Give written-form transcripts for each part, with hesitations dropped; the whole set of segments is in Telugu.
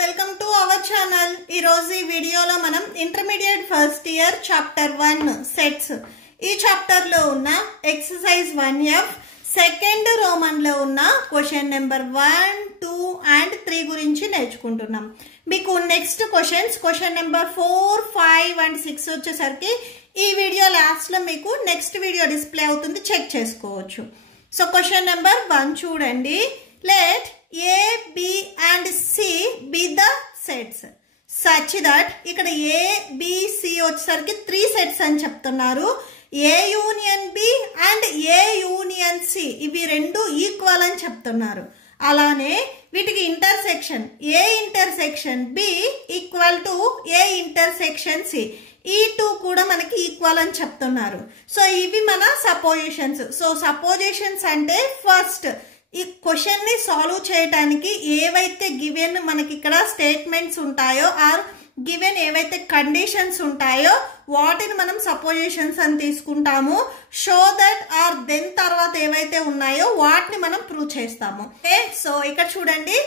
Welcome to our channel. ఈ రోజు ఈ వీడియోలో మనం intermediate first year chapter 1 sets ఈ చాప్టర్ లో ఉన్న ఎక్సర్సైజ్ 1F సెకండ్ రోమన్ లో ఉన్న క్వశ్చన్ నెంబర్ 1, 2 అండ్ 3 గురించి నేర్చుకుంటున్నాం. మీకు నెక్స్ట్ క్వశ్చన్ నెంబర్ 4, 5 అండ్ 6 వచ్చేసరికి ఈ వీడియో లాస్ట్ లో మీకు నెక్స్ట్ వీడియో డిస్ప్లే అవుతుంది, చెక్ చేసుకోవచ్చు. సో క్వశ్చన్ నెంబర్ 1 చూడండి. Let A, B and C be the sets such that ఇక్కడ A, B, C వచ్చేసరికి 3 సెట్స్ అని చెప్తున్నారు. A union B and A union C ఇవి రెండు ఈక్వల్ అని చెప్తున్నారు. అలానే వీటికి intersection A intersection B equal to A intersection C ఈ 2 కూడా మనకి ఈక్వల్ అని చెప్తున్నారు. సో ఇవి మన సపోజిషన్స్. సో సపోజిషన్స్ అంటే ఫస్ట్ ఈ క్వశ్చన్ ని సాల్వ్ చేయడానికి ఏవైతే గివెన్ మనకి ఇక్కడ స్టేట్మెంట్స్ ఉంటాయో ఆర్ గివెన్ ఏవైతే కండిషన్స్ ఉంటాయో వాటిని మనం సపోజిషన్స్ అని తీసుకుంటాము. షో దట్ ఆర్ దెన్ తర్వాత ఏవైతే ఉన్నాయో వాటిని మనం ప్రూవ్ చేస్తాము. ఓకే, సో ఇక్కడ చూడండి,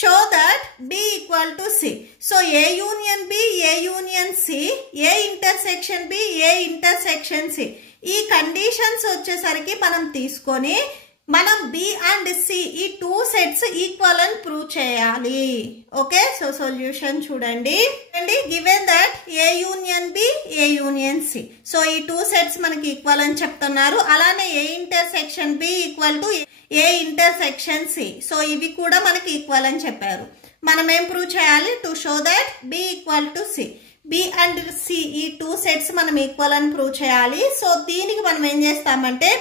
show that B equal to C. So A union B, A union C, A intersection B, A intersection C ఈ కండిషన్స్ వచ్చేసరికి మనం తీసుకొని మనం B అండ్ C ఈ 2 సెట్స్ ఈక్వల్ అని ప్రూవ్ చేయాలి. ఓకే, సో సొల్యూషన్ చూడండి. Given that A union B, A union C. So ఈ 2 సెట్స్ మనకి ఈక్వల్ అని చెప్తున్నారు. అలానే A intersection B equal to A intersection C. So ఇవి కూడా మనకి ఈక్వల్ అని చెప్పారు. మనం ఏం ప్రూవ్ చేయాలి? To show that B equal to C. B and C ఈ 2 సెట్స్ మనం ఈక్వల్ అని ప్రూవ్ చేయాలి. సో దీనికి మనం ఏం చేస్తామంటే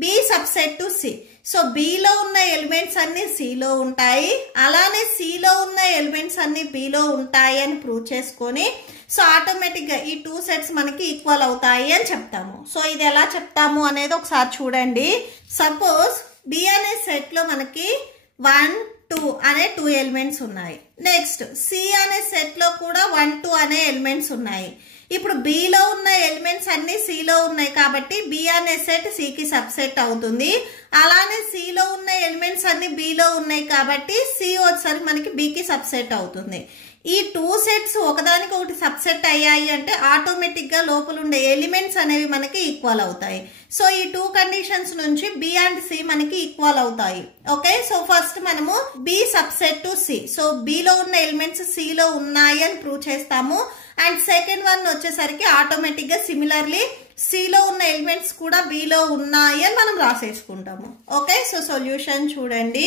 B subset to C. So B లో ఉన్న ఎలిమెంట్స్ అన్ని C లో ఉంటాయి, అలానే C లో ఉన్న ఎలిమెంట్స్ అన్ని B లో ఉంటాయి అని ప్రూవ్ చేసుకొని సో ఆటోమేటిక్ గా ఈ 2 సెట్స్ మనకి ఈక్వల్ అవుతాయి అని చెప్తాము. సో ఇది ఎలా చెప్తాము అనేది ఒకసారి చూడండి. సపోజ్ B అనే సెట్ లో మనకి 1, 2 అనే 2 ఎలిమెంట్స్ ఉన్నాయి. నెక్స్ట్ C అనే సెట్ లో కూడా 1, 2 అనే ఎలిమెంట్స్ ఉన్నాయి. ఇప్పుడు B లో ఉన్న ఎలిమెంట్స్ అన్ని C లో ఉన్నాయి కాబట్టి B అనే సెట్ C కి సబ్సెట్ అవుతుంది. అలానే C లో ఉన్న ఎలిమెంట్స్ అన్ని B లో ఉన్నాయి కాబట్టి C వచ్చేసరికి మనకి B కి సబ్సెట్ అవుతుంది. ఈ 2 సెట్స్ ఒకదానికి ఒకటి సబ్సెట్ అయ్యాయి అంటే ఆటోమేటిక్ గా లోపల ఉండే ఎలిమెంట్స్ అనేవి మనకి ఈక్వల్ అవుతాయి. సో ఈ 2 కండిషన్స్ నుంచి B అండ్ C మనకి ఈక్వల్ అవుతాయి. ఓకే, సో ఫస్ట్ మనము B subset to C. So B లో ఉన్న ఎలిమెంట్స్ C లో ఉన్నాయి అని ప్రూవ్ చేస్తాము. అండ్ సెకండ్ వన్ వచ్చేసరికి ఆటోమేటిక్ గా సిమిలర్లీ C లో ఉన్న ఎలిమెంట్స్ కూడా B లో ఉన్నాయి అని మనం రాసేసుకుంటాము. ఓకే, సో సొల్యూషన్ చూడండి.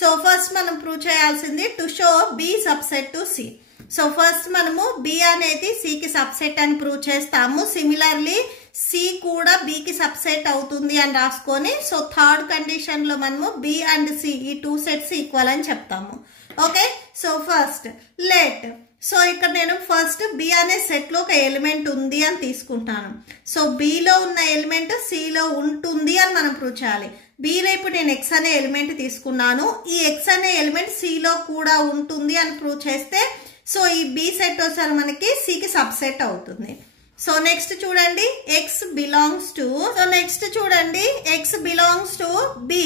సో ఫస్ట్ మనం ప్రూవ్ చేయాల్సింది to show B subset to C. So first మనము B అనేది C కి సబ్సెట్ అని ప్రూవ్ చేస్తాము. సిమిలర్లీ C కూడా B కి సబ్సెట్ అవుతుంది అని రాసుకొని సో థర్డ్ కండిషన్ లో మనము B అండ్ C ఈ 2 సెట్స్ ఈక్వల్ అని చెప్తాము. Okay, so first let so ఇక్కడ నేను ఫస్ట్ B అనే సెట్ లో ఒక ఎలిమెంట్ ఉంది అని తీసుకుంటాను. సో B లో ఉన్న ఎలిమెంట్ C లో ఉంటుంది అని మనం ప్రూవ్ చేయాలి. B లో ఇప్పుడు నేను X అనే ఎలిమెంట్ తీసుకున్నాను. ఈ X అనే ఎలిమెంట్ C లో కూడా ఉంటుంది అని ప్రూవ్ చేస్తే సో ఈ B సెట్ వచ్చారు మనకి C కి సబ్సెట్ అవుతుంది. సో నెక్స్ట్ చూడండి, X belongs to so next చూడండి X బిలాంగ్స్ టు B.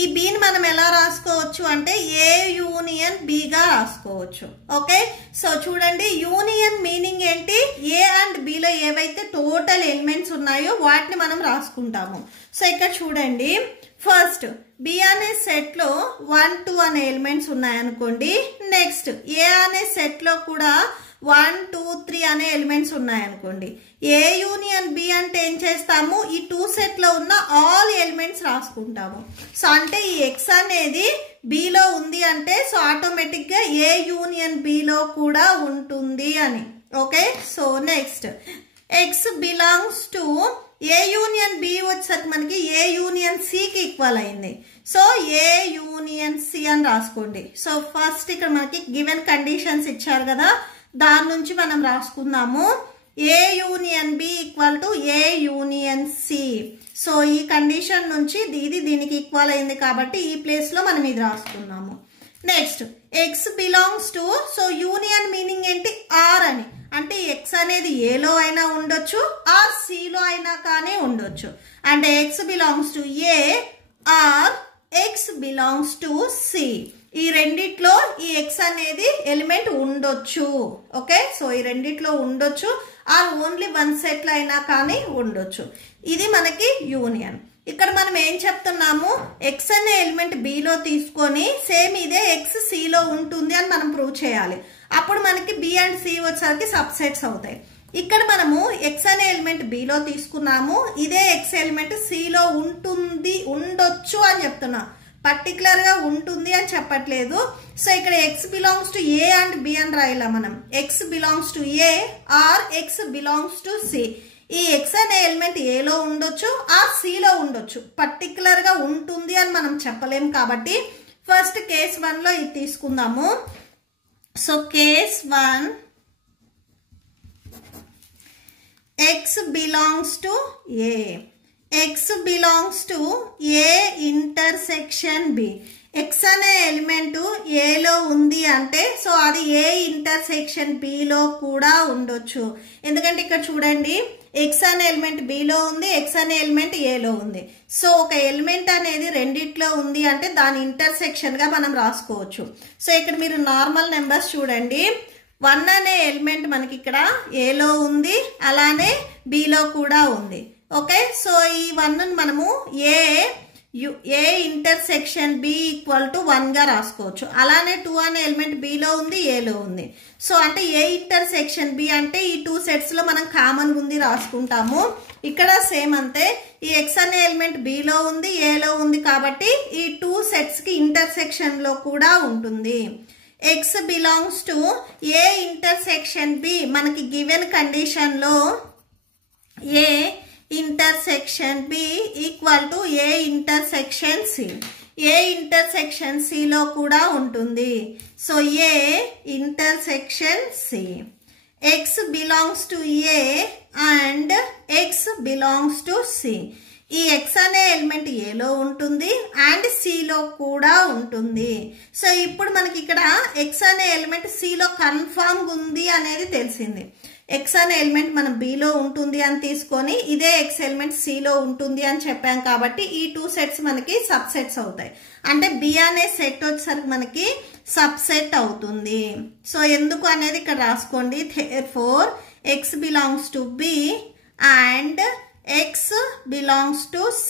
ఈ B ని మనం ఎలా రాసుకోవచ్చు అంటే A యూనియన్ B గా రాసుకోవచ్చు. ఓకే, సో చూడండి యూనియన్ మీనింగ్ ఏంటి? A అండ్ B లో ఏవైతే టోటల్ ఎలిమెంట్స్ ఉన్నాయో వాటిని మనం రాసుకుంటాము. సో ఇక్కడ చూడండి, ఫస్ట్ B అనే సెట్ లో 1, 2 అనే ఎలిమెంట్స్ ఉన్నాయనుకోండి. నెక్స్ట్ A అనే సెట్ లో కూడా 1, 2, 3 అనే ఎలిమెంట్స్ ఉన్నాయనుకోండి. A యూనియన్ B అంటే ఏం చేస్తాము? ఈ 2 సెట్ లో ఉన్న ఆల్ ఎలిమెంట్స్ రాసుకుంటాము. సో అంటే ఈ X అనేది B లో ఉంది అంటే సో ఆటోమేటిక్ గా A యూనియన్ B లో కూడా ఉంటుంది అని. Okay, so next X belongs to A union B వచ్చేసరికి మనకి A యూనియన్ C కి ఈక్వల్ అయింది. సో A యూనియన్ C అని రాసుకోండి. సో ఫస్ట్ ఇక్కడ మనకి గివెన్ కండిషన్స్ ఇచ్చారు కదా, దాని నుంచి మనం రాసుకుందాము. A union B equal to A union C. So ఈ కండిషన్ నుంచి ఇది దీనికి ఈక్వల్ అయింది కాబట్టి ఈ ప్లేస్ లో మనం ఇది రాసుకున్నాము. Next X belongs to so union meaning ఏంటి? R అని అంటే X అనేది A లో అయినా ఉండొచ్చు ఆర్ C లో అయినా కానీ ఉండొచ్చు. అంటే X belongs to A or X belongs to C. ఈ రెండిట్లో ఈ ఎక్స్ అనేది ఎలిమెంట్ ఉండొచ్చు. ఓకే, సో ఈ రెండిట్లో ఉండొచ్చు ఆర్ ఓన్లీ వన్ సెట్ లో అయినా కానీ ఉండొచ్చు. ఇది మనకి యూనియన్. ఇక్కడ మనం ఏం చెప్తున్నాము, ఎక్స్ అనే ఎలిమెంట్ బిలో తీసుకొని సేమ్ ఇదే ఎక్స్ సిలో ఉంటుంది అని మనం ప్రూవ్ చేయాలి. అప్పుడు మనకి బి అండ్ సి వచ్చేసరికి సబ్సెట్స్ అవుతాయి. ఇక్కడ మనము ఎక్స్ అనే ఎలిమెంట్ బిలో తీసుకున్నాము, ఇదే ఎక్స్ ఎలిమెంట్ సిలో ఉంటుంది ఉండొచ్చు అని చెప్తున్నాం, పర్టికులర్ గా ఉంటుంది అని చెప్పట్లేదు. సో ఇక్కడ x belongs to A and B అని రాయాల మనం. X belongs to A or x belongs to C. ఈ ఎక్స్ అనే ఎలిమెంట్ ఏలో ఉండొచ్చు ఆర్ సిలో ఉండొచ్చు, పర్టికులర్ గా ఉంటుంది అని మనం చెప్పలేం. కాబట్టి ఫస్ట్ కేస్ 1 లో ఇది తీసుకుందాము. So case 1 x belongs to A. x belongs to A intersection B. x అనే ఎలిమెంట్ A లో ఉంది అంటే సో అది A ఇంటర్సెక్షన్ B లో కూడా ఉండొచ్చు. ఎందుకంటే ఇక్కడ చూడండి, x అనే ఎలిమెంట్ B లో ఉంది, x అనే ఎలిమెంట్ A లో ఉంది. సో ఒక ఎలిమెంట్ అనేది రెండిట్లో ఉంది అంటే దాని ఇంటర్సెక్షన్ గా మనం రాసుకోవచ్చు. సో ఇక్కడ మీరు నార్మల్ నెంబర్స్ చూడండి, 1 అనే ఎలిమెంట్ మనకి ఇక్కడ ఏలో ఉంది, అలానే బిలో కూడా ఉంది. ఓకే, సో ఈ 1 మనము A intersection B equal to 1 గా రాసుకోవచ్చు. అలానే 2 అనే ఎలిమెంట్ బిలో ఉంది, ఏలో ఉంది. సో అంటే ఏ ఇంటర్సెక్షన్ బి అంటే ఈ 2 సెట్స్ లో మనం కామన్ ఉంది రాసుకుంటాము. ఇక్కడ సేమ్ అంతే, ఈ ఎక్స్ అనే ఎలిమెంట్ బిలో ఉంది, ఏలో ఉంది కాబట్టి ఈ 2 సెట్స్ కి ఇంటర్సెక్షన్ లో కూడా ఉంటుంది. x belongs to A intersection B. మనకి గివెన్ కండిషన్ లో A intersection B equal to A intersection C. A intersection C లో కూడా ఉంటుంది. So A intersection C. x belongs to A and x belongs to C. ఈ ఎక్స్ అనే ఎలిమెంట్ ఏలో ఉంటుంది అండ్ సిలో కూడా ఉంటుంది. సో ఇప్పుడు మనకి ఇక్కడ ఎక్స్ అనే ఎలిమెంట్ సిలో కన్ఫామ్ ఉంది అనేది తెలిసింది. ఎక్స్ అనే ఎలిమెంట్ మనం బిలో ఉంటుంది అని తీసుకొని ఇదే ఎక్స్ ఎలిమెంట్ సిలో ఉంటుంది అని చెప్పాం కాబట్టి ఈ 2 సెట్స్ మనకి సబ్సెట్స్ అవుతాయి. అంటే బి అనే సెట్ వచ్చేసరికి మనకి సబ్సెట్ అవుతుంది. సో ఎందుకు అనేది ఇక్కడ రాసుకోండి. therefore x belongs to B and x belongs to C.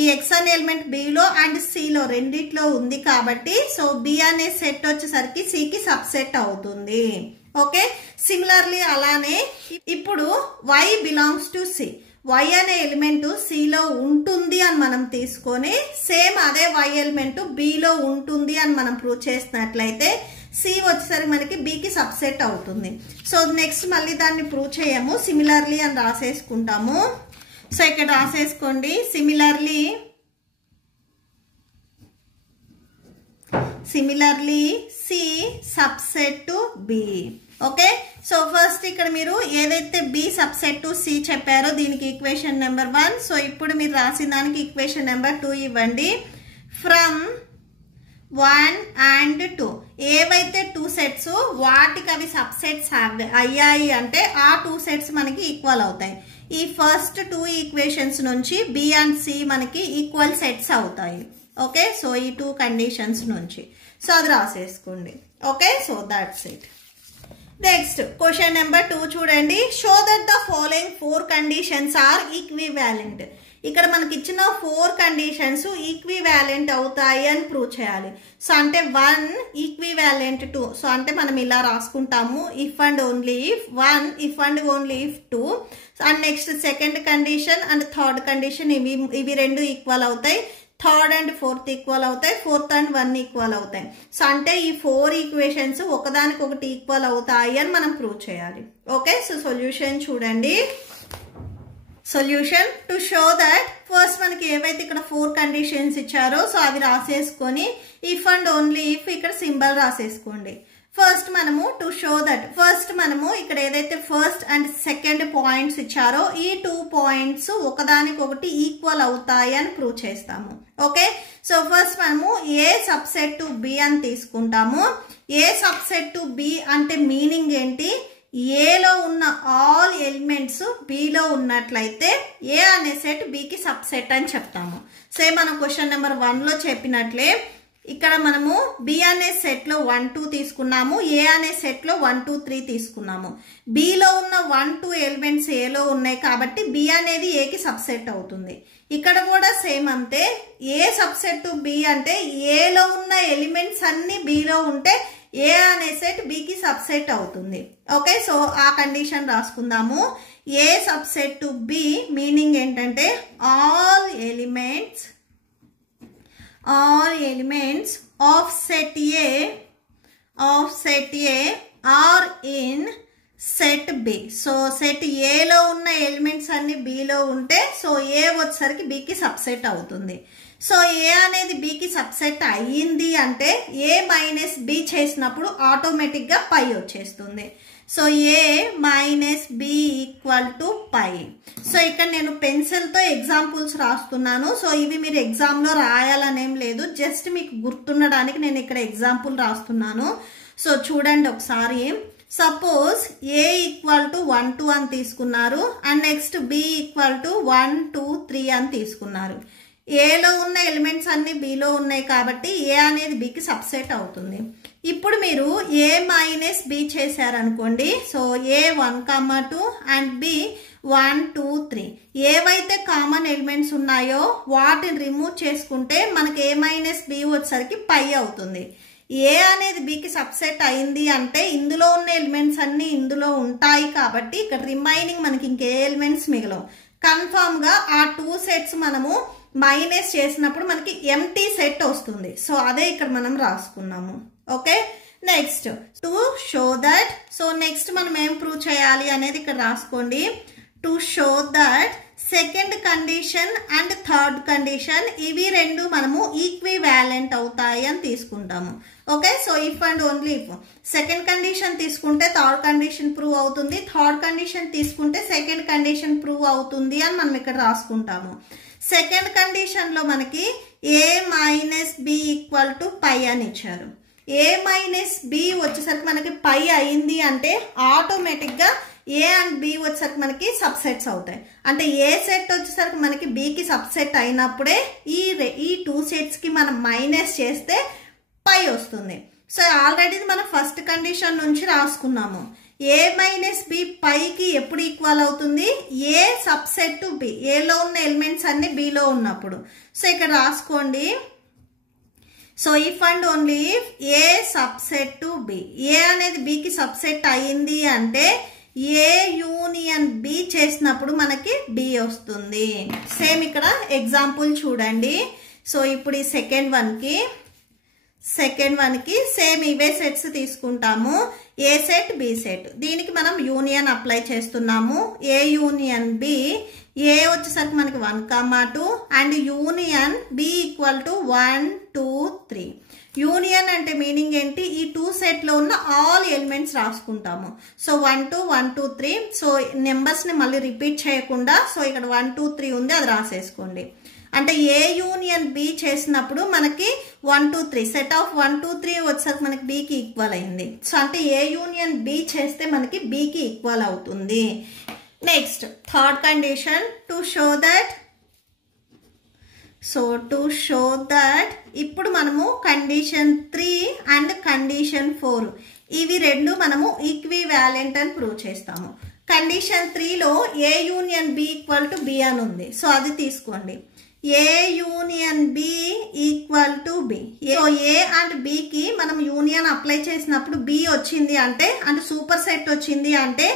ఈ x అనే ఎలిమెంట్ బిలో అండ్ సిలో రెండిట్లో ఉంది కాబట్టి సో బి అనే సెట్ వచ్చేసరికి సికి సబ్సెట్ అవుతుంది. ఓకే, సిమిలర్లీ అలానే ఇప్పుడు y belongs to C. y అనే ఎలిమెంట్ సిలో ఉంటుంది అని మనం తీసుకొని సేమ్ అదే y ఎలిమెంట్ బిలో ఉంటుంది అని మనం ప్రూవ్ చేసినట్లయితే సి వచ్చేసరికి మనకి బికి సబ్సెట్ అవుతుంది. సో నెక్స్ట్ మళ్ళీ దాన్ని ప్రూవ్ చేయము, సిమిలర్లీ అని రాసేసుకుంటాము. సో ఇక్కడ రాసేసుకోండి, similarly C subset to B. Okay, so first ఇక్కడ మీరు ఏదైతే బి సబ్సెట్ టు సి చెప్పారో దీనికి ఈక్వేషన్ నెంబర్ 1. సో ఇప్పుడు మీరు రాసిన దానికి ఈక్వేషన్ నెంబర్ 2 ఇవ్వండి. ఫ్రమ్ 1 and 2 ఏవైతే 2 సెట్స్ వాటికి అవి సబ్సెట్స్ అయ్యాయి అంటే ఆ 2 సెట్స్ మనకి ఈక్వల్ అవుతాయి. ఈ ఫస్ట్ 2 ఈక్వేషన్స్ నుంచి బి అండ్ సి మనకి ఈక్వల్ సెట్స్ అవుతాయి. ఓకే, సో ఈ 2 కండిషన్స్ నుంచి సో అది రాసేసుకోండి. Okay, so that's it. Next question number 2 చూడండి. Show that the following 4 conditions are equivalent. ఇక్కడ మనకి ఇచ్చిన 4 కండిషన్స్ ఈక్వివాలెంట్ అవుతాయి అని ప్రూవ్ చేయాలి. సో అంటే 1 ఈక్వివాలెంట్ 2. సో అంటే మనం ఇలా రాసుకుంటాము, if and only if 1, if and only if 2. And next second condition and third condition ఇవి రెండు ఈక్వల్ అవుతాయి. థర్డ్ అండ్ ఫోర్త్ ఈక్వల్ అవుతాయి, ఫోర్త్ అండ్ 1 ఈక్వల్ అవుతాయి. సో అంటే ఈ 4 ఈక్వేషన్స్ ఒకదానికొకటి ఈక్వల్ అవుతాయి అని మనం ప్రూవ్ చేయాలి. ఓకే, సో సొల్యూషన్ చూడండి. Solution to show that first మనకి ఏవైతే ఇక్కడ 4 కండిషన్స్ ఇచ్చారో సో అవి రాసేసుకొని ఇఫ్ అండ్ ఓన్లీ ఇఫ్ ఇక్కడ సింబల్ రాసేసుకోండి. ఫస్ట్ మనము టు షో దట్ ఫస్ట్ మనము ఇక్కడ ఏదైతే ఫస్ట్ అండ్ సెకండ్ పాయింట్స్ ఇచ్చారో ఈ 2 పాయింట్స్ ఒకదానికొకటి ఈక్వల్ అవుతాయి అని ప్రూవ్ చేస్తాము. ఓకే, సో ఫస్ట్ మనము ఏ సబ్సెట్ టు బి అని తీసుకుంటాము. ఏ సబ్సెట్ టు బి అంటే మీనింగ్ ఏంటి, ఏలో ఉన్న ఆల్ ఎలిమెంట్స్ బిలో ఉన్నట్లయితే ఏ అనే సెట్ బికి సబ్సెట్ అని చెప్తాము. సేమ్ మనం క్వశ్చన్ నెంబర్ 1 లో చెప్పినట్లే ఇక్కడ మనము బి అనే సెట్ లో 1 2 తీసుకున్నాము, ఏ అనే సెట్ లో 1 2 3 తీసుకున్నాము. బిలో ఉన్న 1 2 ఎలిమెంట్స్ ఏలో ఉన్నాయి కాబట్టి బి అనేది ఏకి సబ్సెట్ అవుతుంది. ఇక్కడ కూడా సేమ్ అంతే, ఏ సబ్సెట్ టు బి అంటే ఏలో ఉన్న ఎలిమెంట్స్ అన్ని బిలో ఉంటే ఏ అనే సెట్ బికి సబ్సెట్ అవుతుంది. ఓకే, సో ఆ కండిషన్ రాసుకుందాము. A subset to B meaning ఏంటంటే all elements of set A are in set B. So set ఏలో ఉన్న ఎలిమెంట్స్ అన్ని బిలో ఉంటే సో ఏ వచ్చేసరికి బికి సబ్సెట్ అవుతుంది. సో ఏ అనేది బికి సబ్సెట్ అయ్యింది అంటే ఏ మైనస్ బి చేసినప్పుడు ఆటోమేటిక్గా పై వచ్చేస్తుంది. So A minus B equal to phi. So ఇక్కడ నేను పెన్సిల్తో ఎగ్జాంపుల్స్ రాస్తున్నాను. సో ఇవి మీరు ఎగ్జామ్లో రాయాలనేం లేదు, జస్ట్ మీకు గుర్తుండడానికి నేను ఇక్కడ ఎగ్జాంపుల్ రాస్తున్నాను. సో చూడండి ఒకసారి. సపోజ్ ఏ ఈక్వల్ టు 1 2 అని తీసుకున్నారు and next B equal to 1 2 3 అని తీసుకున్నారు. ఏలో ఉన్న ఎలిమెంట్స్ అన్ని బిలో ఉన్నాయి కాబట్టి ఏ అనేది బికి సబ్సెట్ అవుతుంది. ఇప్పుడు మీరు ఏ మైనస్ బి చేశారనుకోండి. సో ఏ 1 2 అండ్ బి 1 2 3 ఏవైతే కామన్ ఎలిమెంట్స్ ఉన్నాయో వాటిని రిమూవ్ చేసుకుంటే మనకి ఏ మైనస్ బి వచ్చేసరికి పై అవుతుంది. ఏ అనేది బికి సబ్సెట్ అయింది అంటే ఇందులో ఉన్న ఎలిమెంట్స్ అన్ని ఇందులో ఉంటాయి కాబట్టి ఇక్కడ రిమైనింగ్ మనకి ఇంకే ఎలిమెంట్స్ మిగలవు. కన్ఫామ్ గా ఆ 2 సెట్స్ మనము మైనస్ చేసినప్పుడు మనకి ఎంటీ సెట్ వస్తుంది. సో అదే ఇక్కడ మనం రాసుకున్నాము. Okay, next to show that. So next మనం ఏం ప్రూవ్ చేయాలి అనేది ఇక్కడ రాసుకోండి. To show that second condition and third condition ఇవి రెండు మనము ఈక్వివాలెంట్ అవుతాయి అని తీసుకుంటాము. Okay, so if and only if second condition తీసుకుంటే థర్డ్ కండిషన్ ప్రూవ్ అవుతుంది, థర్డ్ కండిషన్ తీసుకుంటే సెకండ్ కండిషన్ ప్రూవ్ అవుతుంది అని మనం ఇక్కడ రాసుకుంటాము. సెకండ్ కండిషన్ లో మనకి A minus B equal to pi అని ఇచ్చారు. ఏ మైనస్ బి వచ్చేసరికి మనకి పై అయింది అంటే ఆటోమేటిక్గా ఏ అండ్ బి వచ్చేసరికి మనకి సబ్సెట్స్ అవుతాయి. అంటే ఏ సెట్ వచ్చేసరికి మనకి బికి సబ్సెట్ అయినప్పుడే ఈ 2 సెట్స్కి మనం మైనస్ చేస్తే పై వస్తుంది. సో ఆల్రెడీ మనం ఫస్ట్ కండిషన్ నుంచి రాసుకున్నాము. ఏ మైనస్ బి పైకి ఎప్పుడు ఈక్వల్ అవుతుంది? ఏ సబ్సెట్ టు బి, ఏలో ఉన్న ఎలిమెంట్స్ అన్ని బిలో ఉన్నప్పుడు. సో ఇక్కడ రాసుకోండి. So if and only if A subset to B, A అనేది బికి సబ్సెట్ అయ్యింది అంటే ఏ యూనియన్ బి చేసినప్పుడు మనకి బి వస్తుంది. సేమ్ ఇక్కడ ఎగ్జాంపుల్ చూడండి. సో ఇప్పుడు ఈ సెకండ్ వన్ కి సేమ్ ఇవే సెట్స్ తీసుకుంటాము. ఏ సెట్ బి సెట్, దీనికి మనం యూనియన్ అప్లై చేస్తున్నాము. ఏ యూనియన్ బి, ఏ వచ్చేసరికి మనకి 1 2 and union B equal to 1 2 3. Union అంటే మీనింగ్ ఏంటి? ఈ 2 సెట్లో ఉన్న ఆల్ ఎలిమెంట్స్ రాసుకుంటాము. సో 1 2 1 2 3. సో నెంబర్స్ని మళ్ళీ రిపీట్ చేయకుండా సో ఇక్కడ 1 2 3 ఉంది, అది రాసేసుకోండి. అంటే ఏ యూనియన్ బి చేసినప్పుడు మనకి 1 2 3 సెట్ ఆఫ్ 1 2 3 వచ్చేసరికి మనకి బికి ఈక్వల్ అయింది. సో అంటే ఏ యూనియన్ బి చేస్తే మనకి బికి ఈక్వల్ అవుతుంది. Next third condition to show that. So to show that ఇప్పుడు మనము కండిషన్ 3 అండ్ కండిషన్ 4 ఇవి రెండు మనము ఈక్వివాలెంట్ అని ప్రూవ్ చేస్తాము. కండిషన్ 3లో A union B equal to B అని ఉంది. సో అది తీసుకోండి. A union B equal to B. So A and బికి మనం యూనియన్ అప్లై చేసినప్పుడు బి వచ్చింది అంటే సూపర్ సెట్ వచ్చింది అంటే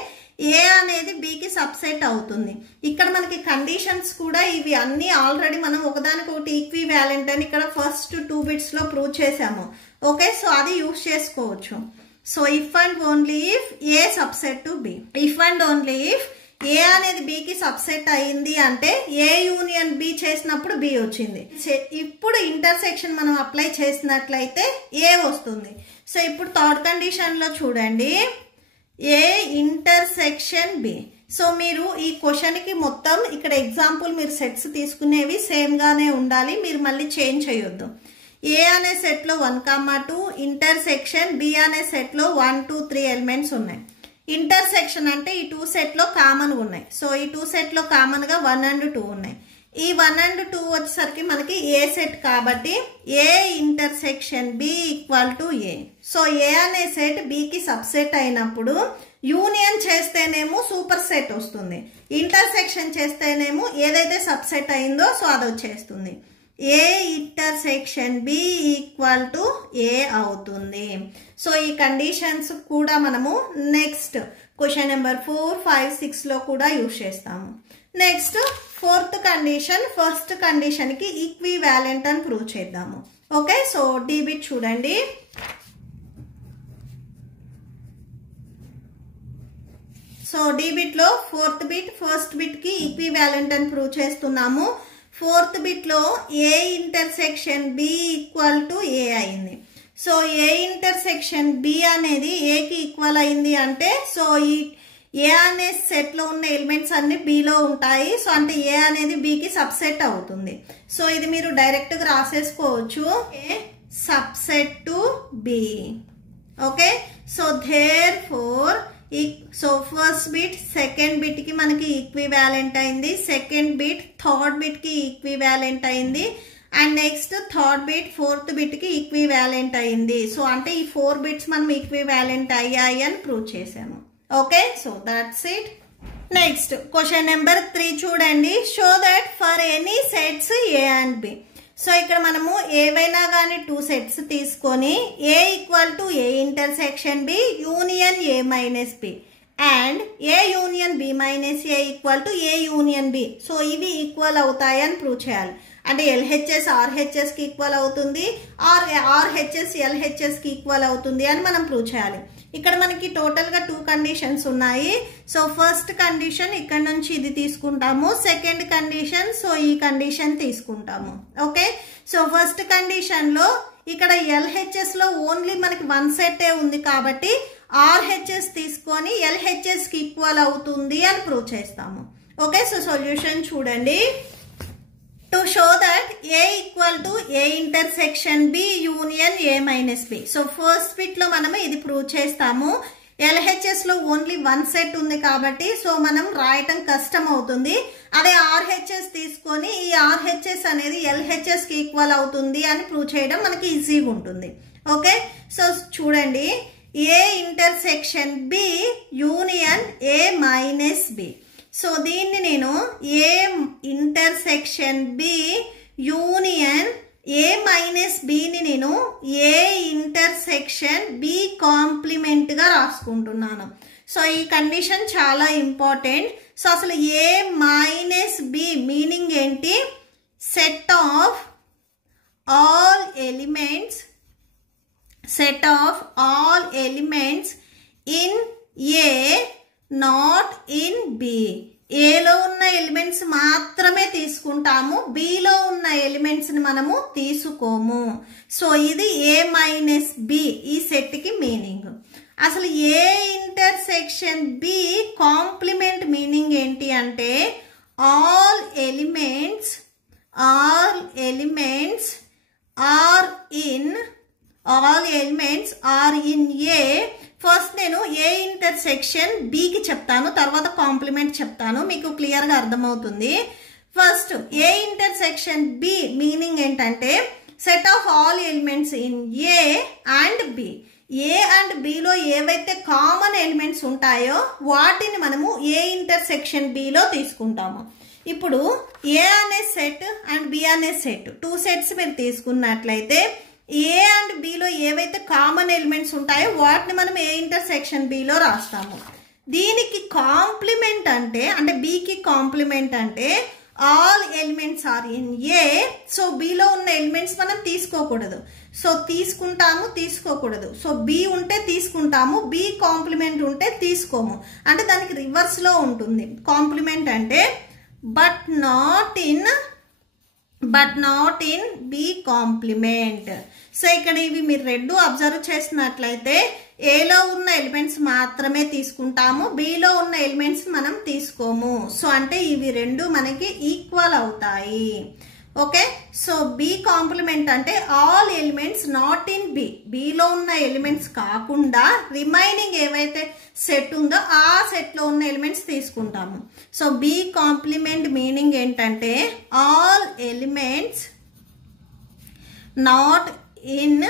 ఏ అనేది బికి సబ్సెట్ అవుతుంది. ఇక్కడ మనకి కండిషన్స్ కూడా ఇవి అన్ని ఆల్రెడీ మనం ఒకదానికొకటి ఈక్వివాలెంట్ అని ఇక్కడ ఫస్ట్ 2 బిట్స్ లో ప్రూవ్ చేసాము. ఓకే, సో అది యూజ్ చేసుకోవచ్చు. So if and only if A subset to B, if and only if A అనేది బికి సబ్సెట్ అయింది అంటే ఏ యూనియన్ బి చేసినప్పుడు బి వచ్చింది. ఇప్పుడు ఇంటర్సెక్షన్ మనం అప్లై చేసినట్లయితే ఏ వస్తుంది. సో ఇప్పుడు థర్డ్ కండిషన్ లో చూడండి, ఏ ఇంటర్సెక్షన్ బి. సో మీరు ఈ క్వశ్చన్కి మొత్తం ఇక్కడ ఎగ్జాంపుల్ మీరు సెట్స్ తీసుకునేవి సేమ్ గానే ఉండాలి, మీరు మళ్ళీ చేంజ్ చేయొద్దు. ఏ అనే సెట్లో 1 2 ఇంటర్సెక్షన్ బి అనే సెట్లో 1 2 3 ఎలిమెంట్స్ ఉన్నాయి. ఇంటర్సెక్షన్ అంటే ఈ 2 సెట్లో కామన్ ఉన్నాయి. సో ఈ 2 సెట్లో కామన్ గా 1 and 2 ఉన్నాయి. ఈ 1 and 2 వచ్చేసరికి మనకి ఏ సెట్ కాబట్టి A intersection B equal to A. So A అనే సెట్ బికి సబ్సెట్ అయినప్పుడు యూనియన్ చేస్తేనేమో సూపర్ సెట్ వస్తుంది, ఇంటర్సెక్షన్ చేస్తేనేమో ఏదైతే సబ్సెట్ అయిందో సో అది వచ్చేస్తుంది. A intersection B equal to A అవుతుంది. సో ఈ కండిషన్స్ కూడా మనము నెక్స్ట్ క్వశ్చన్ నెంబర్ 4, 5, 6లో కూడా యూజ్ చేస్తాము. Next 4th condition, first condition కి ఈక్వివాలెంట్ అని ప్రూవ్ చేద్దాము. ఓకే, సో డి బిట్ చూడండి. సో డి బిట్ లో 4th బిట్ ఫస్ట్ బిట్ కి ఈక్వివాలెంట్ అని ప్రూవ్ చేస్తున్నాము. 4th బిట్ లో A intersection B equal to A అయింది. సో ఏ ఇంటర్సెక్షన్ బి అనేది ఏకి ఈక్వల్ అయింది అంటే సో ఈ ఏ అనే సెట్ లో ఉన్న ఎలిమెంట్స్ అన్ని బిలో ఉంటాయి. సో అంటే ఏ అనేది బికి సబ్సెట్ అవుతుంది. సో ఇది మీరు డైరెక్ట్ గా రాసేసుకోవచ్చు, A subset to B. Okay, so there four so first bit second bit కి మనకి ఈక్వివాలెంట్ అయింది, సెకండ్ బిట్ థర్డ్ బిట్ కి ఈక్వివాలెంట్ అయింది, and next third bit 4th bit కి ఈక్వివాలెంట్ అయింది. సో అంటే ఈ 4 బిట్స్ మనం ఈక్వివాలెంట్ అయ్యాయి అని ప్రూవ్ చేసాము. Okay, so that's it. Next question number 3 చూడండి. Show that for any sets A and B. So ఇక్కడ మనము ఏవైనా కానీ 2 సెట్స్ తీసుకొని A equal to A intersection B union A minus B and A union B minus A equal to A union B. So ఇవి ఈక్వల్ అవుతాయి అని ప్రూవ్ చేయాలి. అంటే LHS RHS కి ఈక్వల్ అవుతుంది, RHS LHS కి ఈక్వల్ అవుతుంది అని మనం ప్రూవ్ చేయాలి. ఇక్కడ మనకి టోటల్ గా 2 కండిషన్స్ ఉన్నాయి. సో ఫస్ట్ కండిషన్ ఇక్కడ నుంచి ఇది తీసుకుంటాము, సెకండ్ కండిషన్ సో ఈ కండిషన్ తీసుకుంటాము. ఓకే, సో ఫస్ట్ కండిషన్ లో ఇక్కడ LHS లో ఓన్లీ మనకి 1 సెట్ ఉంది కాబట్టి RHS తీసుకొని LHS కి ఈక్వల్ అవుతుంది అని ప్రూవ్ చేస్తాము. ఓకే, సో సొల్యూషన్ చూడండి. To show that A equal to A intersection B union A minus B. So first bit లో మనము ఇది ప్రూవ్ చేస్తాము. LHS లో ఓన్లీ 1 సెట్ ఉంది కాబట్టి సో మనం రాయటం కష్టం అవుతుంది. అదే RHS తీసుకొని ఈ RHS అనేది LHS కి ఈక్వల్ అవుతుంది అని ప్రూవ్ చేయడం మనకి ఈజీగా ఉంటుంది. ఓకే, సో చూడండి, A intersection B union A minus B. So దీన్ని నేను A intersection B union A minus బిని నేను ఏ ఇంటర్సెక్షన్ బి కాంప్లిమెంట్ గా రాసుకుంటున్నాను. సో ఈ కండిషన్ చాలా ఇంపార్టెంట్. సో అసలు ఏ మైనస్ బి మీనింగ్ ఏంటి? Set of all elements in A not in B. ఏలో ఉన్న ఎలిమెంట్స్ మాత్రమే తీసుకుంటాము, బిలో ఉన్న ఎలిమెంట్స్ ని మనము తీసుకోము. సో ఇది ఏ మైనస్ బి ఈ సెట్ కి మీనింగ్. అసలు A intersection B complement meaning ఏంటి అంటే all elements are in A. First నేను ఏ ఇంటర్సెక్షన్ బికి చెప్తాను, తర్వాత కాంప్లిమెంట్ చెప్తాను, మీకు క్లియర్గా అర్థమవుతుంది. First A intersection B meaning ఏంటంటే set of all elements in A and B. A and బిలో ఏవైతే కామన్ ఎలిమెంట్స్ ఉంటాయో వాటిని మనము ఏ ఇంటర్సెక్షన్ బిలో తీసుకుంటాము. ఇప్పుడు ఏ అనే సెట్ అండ్ బి అనే సెట్ 2 సెట్స్ మీరు తీసుకున్నట్లయితే ఏ అండ్ బిలో ఏవైతే కామన్ ఎలిమెంట్స్ ఉంటాయో వాటిని మనం ఏ ఇంటర్సెక్షన్ బిలో రాస్తాము. దీనికి కాంప్లిమెంట్ అంటే బికి కాంప్లిమెంట్ అంటే all elements are in A. So బిలో ఉన్న ఎలిమెంట్స్ మనం తీసుకోకూడదు, సో తీసుకుంటాము తీసుకోకూడదు. సో బి ఉంటే తీసుకుంటాము, బి కాంప్లిమెంట్ ఉంటే తీసుకోము. అంటే దానికి రివర్స్ లో ఉంటుంది. కాంప్లిమెంట్ అంటే but not in B complement. So ఇక్కడ ఇవి మీరు 2 అబ్జర్వ్ చేసినట్లయితే ఏలో ఉన్న ఎలిమెంట్స్ మాత్రమే తీసుకుంటాము, బిలో ఉన్న ఎలిమెంట్స్ మనం తీసుకోము. సో అంటే ఇవి 2 మనకి ఈక్వల్ అవుతాయి. ఓకే, సో బి కాంప్లిమెంట్ అంటే all elements not in B, బిలో ఉన్న ఎలిమెంట్స్ కాకుండా రిమైనింగ్ ఏవైతే సెట్ ఉందో ఆ సెట్లో ఉన్న ఎలిమెంట్స్ తీసుకుంటాము. సో బి కాంప్లిమెంట్ మీనింగ్ ఏంటంటే all elements not in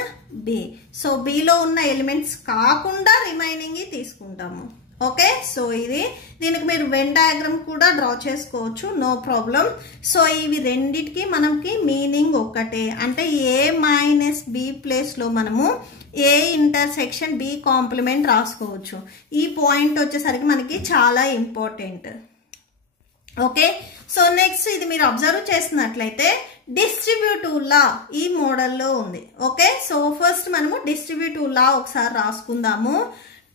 B. So బిలో ఉన్న ఎలిమెంట్స్ కాకుండా రిమైనింగ్ తీసుకుంటాము. ఓకే, సో ఇది దీనికి మీరు వెన్ డయాగ్రామ్ కూడా డ్రా చేసుకోవచ్చు, నో ప్రాబ్లం. సో ఇవి రెండిటికి మనకి మీనింగ్ ఒక్కటే, అంటే ఏ మైనస్ బి ప్లేస్లో మనము ఏ ఇంటర్సెక్షన్ బి కాంప్లిమెంట్ రాసుకోవచ్చు. ఈ పాయింట్ వచ్చేసరికి మనకి చాలా ఇంపార్టెంట్. ఓకే, సో నెక్స్ట్ ఇది మీరు అబ్జర్వ్ చేసినట్లయితే డిస్ట్రిబ్యూటివ్ లా ఈ మోడల్లో ఉంది. ఓకే, సో ఫస్ట్ మనము డిస్ట్రిబ్యూటివ్ లా ఒకసారి రాసుకుందాము.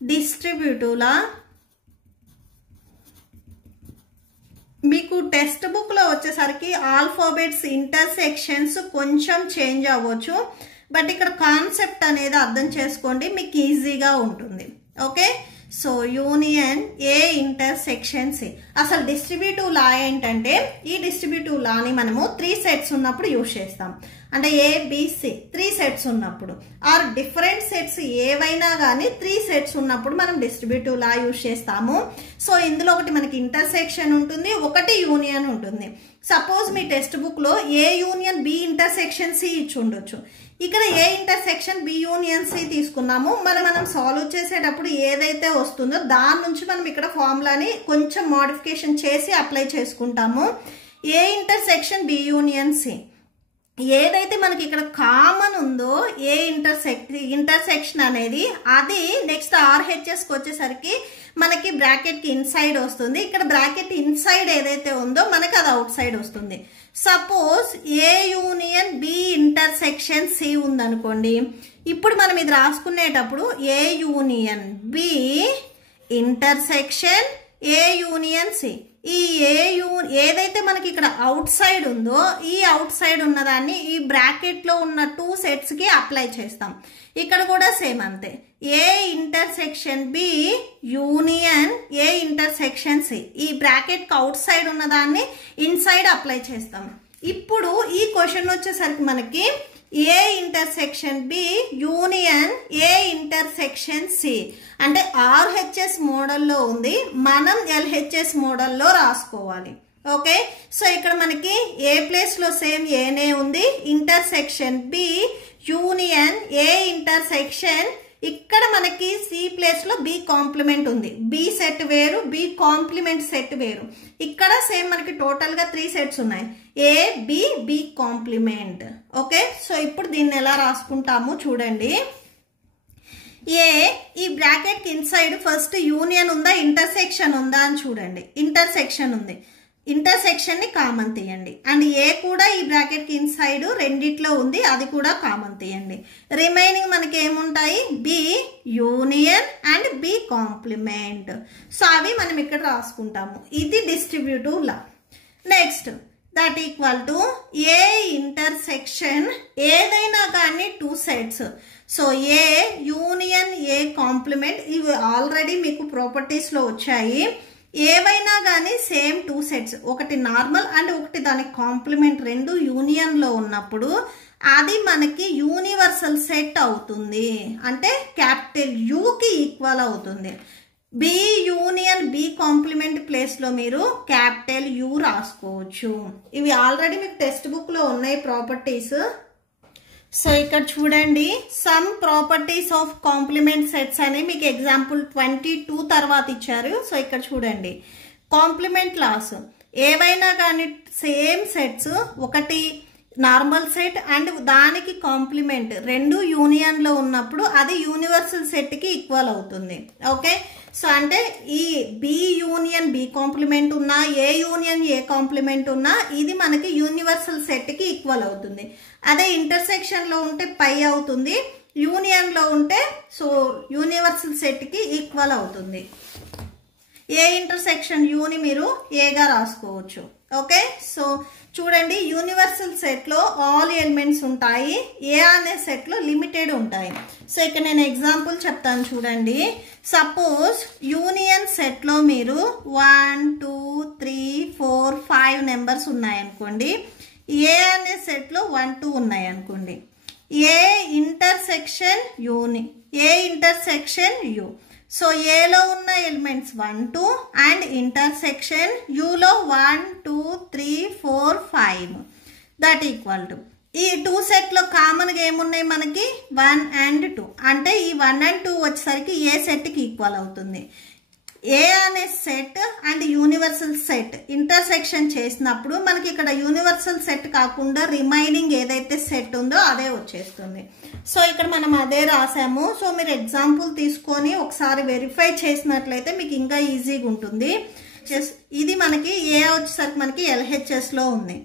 డిస్ట్రిబ్యూటివ్ లా మీకు టెక్స్ట్ బుక్ లో వచ్చేసరికి ఆల్ఫాబెట్స్ ఇంటర్సెక్షన్స్ కొంచెం చేంజ్ అవ్వచ్చు, బట్ ఇక్కడ కాన్సెప్ట్ అనేది అర్థం చేసుకోండి, మీకు ఈజీగా ఉంటుంది. Okay, so union A intersection C. అసలు డిస్ట్రిబ్యూటివ్ లా ఏంటంటే ఈ డిస్ట్రిబ్యూటివ్ లాని మనము 3 సెట్స్ ఉన్నప్పుడు యూజ్ చేస్తాం. అంటే ఏబిసి 3 సెట్స్ ఉన్నప్పుడు, ఆర్ డిఫరెంట్ సెట్స్ ఏవైనా కానీ 3 సెట్స్ ఉన్నప్పుడు మనం డిస్ట్రిబ్యూటివ్ లా యూజ్ చేస్తాము. సో ఇందులో ఒకటి మనకి ఇంటర్సెక్షన్ ఉంటుంది, ఒకటి యూనియన్ ఉంటుంది. సపోజ్ మీ టెక్స్ట్ బుక్ లో A union B intersection C ఇచ్చి ఉండొచ్చు. ఇక్కడ A intersection B union C తీసుకున్నాము. మనం సాల్వ్ చేసేటప్పుడు ఏదైతే వస్తుందో దాని నుంచి మనం ఇక్కడ ఫార్ములాని కొంచెం మోడిఫికేషన్ చేసి అప్లై చేసుకుంటాము. A intersection B union C ఏదైతే మనకి ఇక్కడ కామన్ ఉందో ఏ ఇంటర్సెక్షన్ అనేది, అది నెక్స్ట్ ఆర్హెచ్ఎస్కి వచ్చేసరికి మనకి బ్రాకెట్ కి ఇన్సైడ్ వస్తుంది. ఇక్కడ బ్రాకెట్ ఇన్సైడ్ ఏదైతే ఉందో మనకి అది అవుట్ సైడ్ వస్తుంది. Suppose A union B intersection C ఉందనుకోండి. ఇప్పుడు మనం ఇది రాసుకునేటప్పుడు A union B intersection A union C, ఈ ఏదైతే మనకి ఇక్కడ అవుట్ సైడ్ ఉందో ఈ అవుట్ సైడ్ ఉన్నదాన్ని ఈ బ్రాకెట్ లో ఉన్న 2 సెట్స్ కి అప్లై చేస్తాం. ఇక్కడ కూడా సేమ్ అంతే, A intersection B union A intersection C, ఈ బ్రాకెట్ కి అవుట్ సైడ్ ఉన్నదాన్ని ఇన్సైడ్ అప్లై చేస్తాం. ఇప్పుడు ఈ క్వశ్చన్ వచ్చేసరికి మనకి A intersection B union A intersection C అంటే ఆర్హెచ్ఎస్ మోడల్లో ఉంది, మనం ఎల్హెచ్ఎస్ మోడల్లో రాసుకోవాలి. ఓకే, సో ఇక్కడ మనకి ఏ ప్లేస్ లో సేమ్ ఏనే ఉంది, intersection B union A intersection, ఇక్కడ మనకి సి ప్లేస్ లో బి కాంప్లిమెంట్ ఉంది. బి సెట్ వేరు, బి కాంప్లిమెంట్ సెట్ వేరు. ఇక్కడ సేమ్ మనకి టోటల్ గా 3 సెట్స్ ఉన్నాయి, A B B complement. Okay, so ఇప్పుడు దీన్ని ఎలా రాసుకుంటాము చూడండి. ఏ ఈ బ్రాకెట్ కి ఇన్సైడ్ ఫస్ట్ యూనియన్ ఉందా ఇంటర్సెక్షన్ ఉందా అని చూడండి. ఇంటర్సెక్షన్ ఉంది, ఇంటర్సెక్షన్ ని కామన్ తీయండి. అండ్ ఏ కూడా ఈ బ్రాకెట్ కి ఇన్సైడ్ రెండిట్లో ఉంది, అది కూడా కామన్ తీయండి. రిమైనింగ్ మనకి ఏముంటాయి, B union and B complement. So అవి మనం ఇక్కడ రాసుకుంటాము. ఇది distributive law. Next that equal to A intersection ఏదైనా కానీ 2 సెట్స్. So A union A complement, ఇవి ఆల్రెడీ మీకు ప్రాపర్టీస్ లో వచ్చాయి. ఏవైనా కానీ సేమ్ 2 సెట్స్, ఒకటి నార్మల్ అండ్ ఒకటి దానికి కాంప్లిమెంట్, రెండు యూనియన్ లో ఉన్నప్పుడు అది మనకి యూనివర్సల్ సెట్ అవుతుంది. అంటే క్యాపిటల్ యూ కి ఈక్వల్ అవుతుంది. B union B complement place లో మీరు క్యాపిటల్ యూ రాసుకోవచ్చు. ఇవి ఆల్రెడీ మీకు టెక్స్ట్ బుక్ లో ఉన్నాయి ప్రాపర్టీస్. సో ఇక్కడ చూడండి, some properties of complement sets అని మీకు ఎగ్జాంపుల్ 22 తర్వాత ఇచ్చారు. సో ఇక్కడ చూడండి, కాంప్లిమెంట్ లాస్ ఏవైనా కానీ సేమ్ సెట్స్, ఒకటి నార్మల్ సెట్ అండ్ దానికి కాంప్లిమెంట్ రెండు యూనియన్ లో ఉన్నప్పుడు అది యూనివర్సల్ సెట్ కి ఈక్వల్ అవుతుంది. ఓకే, సో అంటే ఈ బి యూనియన్ బి కాంప్లిమెంట్ ఉన్నా, ఏ యూనియన్ ఏ కాంప్లిమెంట్ ఉన్నా ఇది మనకి యూనివర్సల్ సెట్ కి ఈక్వల్ అవుతుంది. అదే ఇంటర్సెక్షన్ లో ఉంటే పై అవుతుంది, యూనియన్ లో ఉంటే సో యూనివర్సల్ సెట్ కి ఈక్వల్ అవుతుంది. ఏ ఇంటర్సెక్షన్ యూని మీరు ఏగా రాసుకోవచ్చు. ఓకే, సో చూడండి, యూనివర్సల్ సెట్ లో ఆల్ ఎలిమెంట్స్ ఉంటాయి, ఏ అనే సెట్ లో లిమిటెడ్ ఉంటాయి. సో ఇక్కడ నేను ఎగ్జాంపుల్ చెప్తాను చూడండి. సపోజ్ యూనియన్ సెట్ లో మీరు 1 2 3 4 5 నెంబర్స్ ఉన్నాయనుకోండి. ఏ అనే సెట్లో 1 2 ఉన్నాయి అనుకోండి. A intersection U A intersection U. So ఏలో ఉన్న ఎలిమెంట్స్ 1 2 అండ్ ఇంటర్సెక్షన్ యూలో 1 2 3 4 5 దట్ ఈక్వల్ టు ఈ 2 సెట్లో కామన్గా ఏమున్నాయి మనకి 1 and 2. అంటే ఈ 1 and 2 వచ్చేసరికి ఏ సెట్కి ఈక్వల్ అవుతుంది. ఏ అనే set and universal set intersection చేసినప్పుడు మనకి ఇక్కడ యూనివర్సల్ సెట్ కాకుండా రిమైనింగ్ ఏదైతే సెట్ ఉందో అదే వచ్చేస్తుంది. సో ఇక్కడ మనం అదే రాసాము. సో మీరు ఎగ్జాంపుల్ తీసుకొని ఒకసారి వెరిఫై చేసినట్లయితే మీకు ఇంకా ఈజీగా ఉంటుంది. ఇది మనకి ఏ వచ్చేసరికి మనకి LHSలో ఉంది.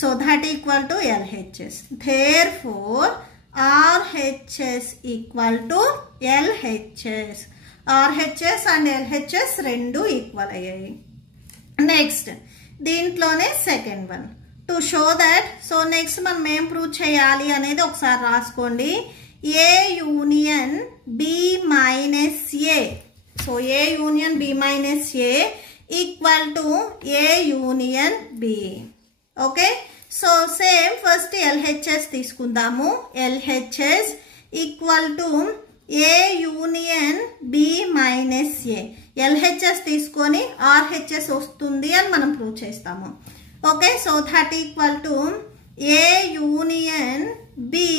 So that equal to LHS. Therefore RHS equal to LHS. RHS and LHS రెండు ఈక్వల్ అయ్యాయి. నెక్స్ట్ దీంట్లోనే second one to show that. So next మనం ఏం ప్రూవ్ చేయాలి అనేది ఒకసారి రాసుకోండి. A union B minus A. So A union B minus A equal to A union B. Okay, so same first LHS తీసుకుందాము. LHS equal to A union B minus A. LHS తీసుకొని RHS వస్తుంది అని మనం ప్రూవ్ చేస్తాము. Okay, so that equal to A union B.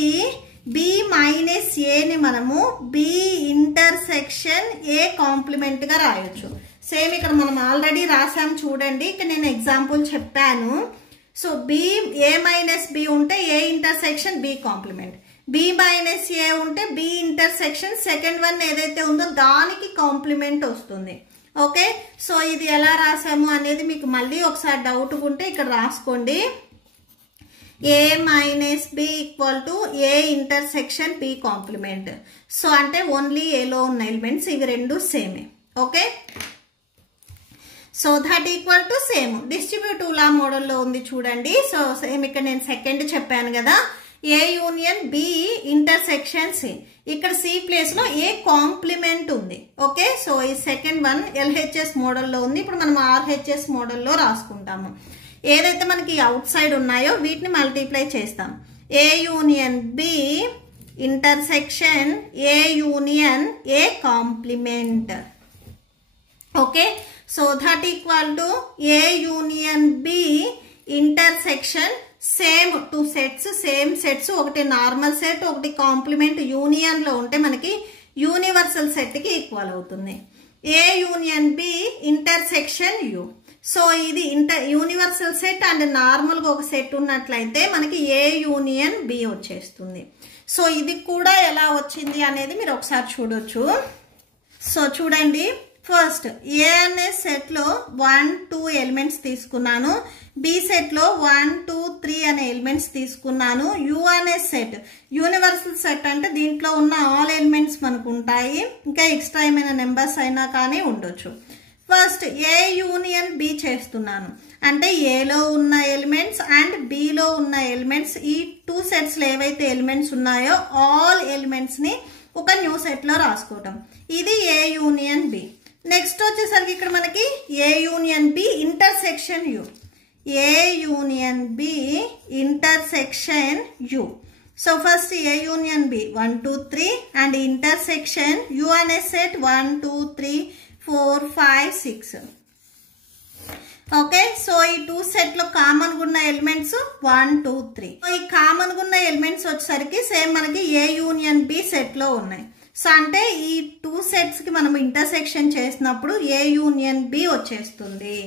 B minus ఏని మనము బి ఇంటర్సెక్షన్ ఏ కాంప్లిమెంట్గా రాయొచ్చు. సేమ్ ఇక్కడ మనం ఆల్రెడీ రాసాము చూడండి. ఇక్కడ నేను ఎగ్జాంపుల్ చెప్పాను. So B A minus B ఉంటే A intersection B complement. B minus A ఉంటే బి ఇంటర్సెక్షన్ సెకండ్ వన్ ఏదైతే ఉందో దానికి కాంప్లిమెంట్ వస్తుంది. ఓకే, సో ఇది ఎలా రాసాము అనేది మీకు మళ్ళీ ఒకసారి డౌట్ ఉంటే ఇక్కడ రాసుకోండి. A minus B equal to A intersection B complement. So అంటే ఓన్లీ ఏలో ఉన్న ఎలిమెంట్స్ ఇవి రెండు సేమే. Okay, so that equal to same distributive law మోడల్లో ఉంది చూడండి. సో సేమ్ ఇక్కడ నేను సెకండ్ చెప్పాను కదా. ఏ యూనియన్ బి ఇంటర్సెక్షన్ సి. ఇక్కడ సి ప్లేస్ లో ఏ కాంప్లిమెంట్ ఉంది. ఓకే, సో ఈ సెకండ్ వన్ LHS మోడల్లో ఉంది. ఇప్పుడు మనం RHS మోడల్లో రాసుకుంటాము. ఏదైతే మనకి అవుట్ సైడ్ ఉన్నాయో వీటిని మల్టిప్లై చేస్తాం. A union B intersection A union A complement. Okay, so that equal to A union B intersection same 2 sets same sets, ఒకటి నార్మల్ సెట్ ఒకటి కాంప్లిమెంట్ యూనియన్ లో ఉంటే మనకి యూనివర్సల్ సెట్ కి ఈక్వల్ అవుతుంది. A union B intersection U. So ఇది యూనివర్సల్ సెట్ అండ్ నార్మల్ గా ఒక సెట్ ఉన్నట్లయితే మనకి ఏ యూనియన్ బి వచ్చేస్తుంది. సో ఇది కూడా ఎలా వచ్చింది అనేది మీరు ఒకసారి చూడొచ్చు. సో చూడండి, ఫస్ట్ ఏ అనే సెట్ లో 1 2 ఎలిమెంట్స్ తీసుకున్నాను. బి సెట్ లో 1 2 3 అనే ఎలిమెంట్స్ తీసుకున్నాను. యు అనే సెట్ యూనివర్సల్ సెట్ అంటే దీంట్లో ఉన్న ఆల్ ఎలిమెంట్స్ మనకు ఉంటాయి. ఇంకా ఎక్స్ట్రా ఏమైనా నెంబర్స్ అయినా కానీ ఉండొచ్చు. ఫస్ట్ ఏ యూనియన్ బి చేస్తున్నాను అంటే ఏలో ఉన్న ఎలిమెంట్స్ అండ్ బిలో ఉన్న ఎలిమెంట్స్ ఈ 2 సెట్స్ లో ఏవైతే ఎలిమెంట్స్ ఉన్నాయో ఆల్ ఎలిమెంట్స్ ని ఒక న్యూ సెట్ లో రాసుకోవటం. ఇది ఏ యూనియన్ బి. నెక్స్ట్ వచ్చేసరికి ఇక్కడ మనకి A union B intersection U. A union B intersection U. So first A union B 1 2 3 and intersection U అనే సెట్ 1 2 3 4 5 6. ఓకే, సో ఈ 2 సెట్ లో కామన్ గా ఉన్న ఎలిమెంట్స్ 1 2 3. ఈ కామన్ గా ఉన్న ఎలిమెంట్స్ వచ్చేసరికి సేమ్ మనకి ఏ యూనియన్ బి సెట్ లో ఉన్నాయి. సో అంటే ఈ 2 సెట్స్ కి మనం ఇంటర్సెక్షన్ చేసినప్పుడు ఏ యూనియన్ బి వచ్చేస్తుంది.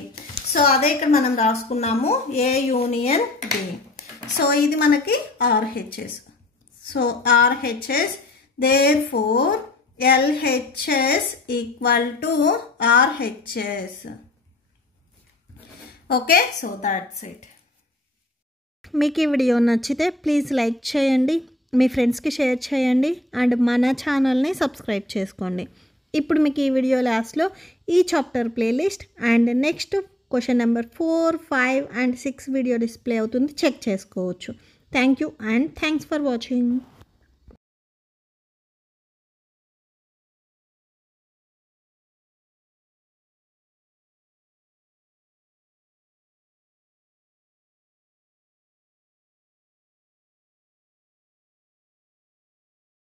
సో అదే ఇక్కడ మనం రాసుకున్నాము ఏ యూనియన్ బి. సో ఇది మనకి RHS. So RHS therefore LHS equal to RHS. Okay, so that's it. మీకు ఈ వీడియో నచ్చితే ప్లీజ్ లైక్ చేయండి, మీ ఫ్రెండ్స్కి షేర్ చేయండి అండ్ మన ఛానల్ని సబ్స్క్రైబ్ చేసుకోండి. ఇప్పుడు మీకు ఈ వీడియో లాస్ట్లో ఈ chapter playlist and next question number 4, 5 and 6 video display అవుతుంది, చెక్ చేసుకోవచ్చు. Thank you and thanks for watching.